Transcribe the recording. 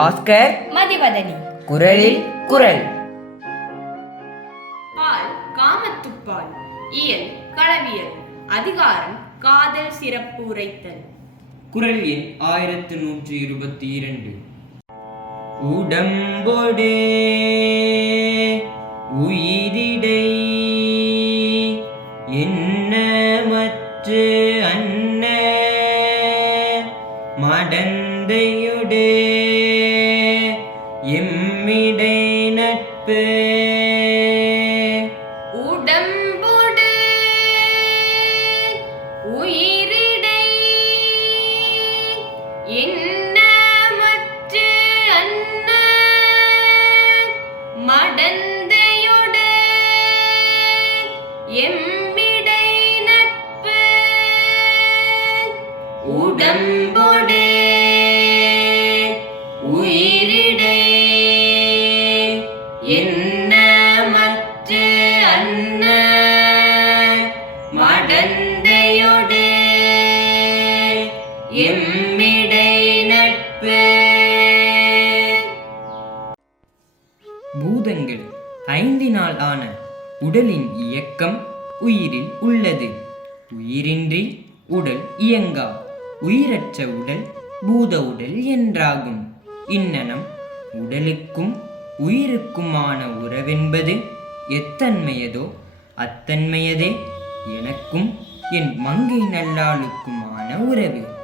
பாஸ்கர். மதிவதனி. குரலில் குரல். பால் காமத்துப்பால். இயல் களவியல். அதிகாரம் காதல் சிறப்பு உரைத்தல். குரல் எண் ஆயிரத்து நூற்றி இருபத்தி இரண்டு. உடம்பொடு உயிரிடை எண்ணமற்று அன்ன மடந்தையுடே எம்மிடை நட்பு. உடம்பொடு உயிரிடை. எண்ணமற்று அன்ன மடந்தையொடு எம்மிடை நட்பு. எண்ணமற்று அன்ன மடந்தையொடு? எம்மிடை நட்பு. பூதங்கள் ஐந்தினால் ஆன உடலின் இயக்கம் உயிரில் உள்ளது. உயிரின்றி உடல் இயங்கா. உயிரற்ற உடல் பூத உடல் என்றாகும். இன்னனம் உடலுக்கும் உயிருக்குமான உறவென்பது எத்தன்மையதோ அத்தன்மையதே. எனக்கும் என் மங்கை நல்லாளுக்குமான உறவு.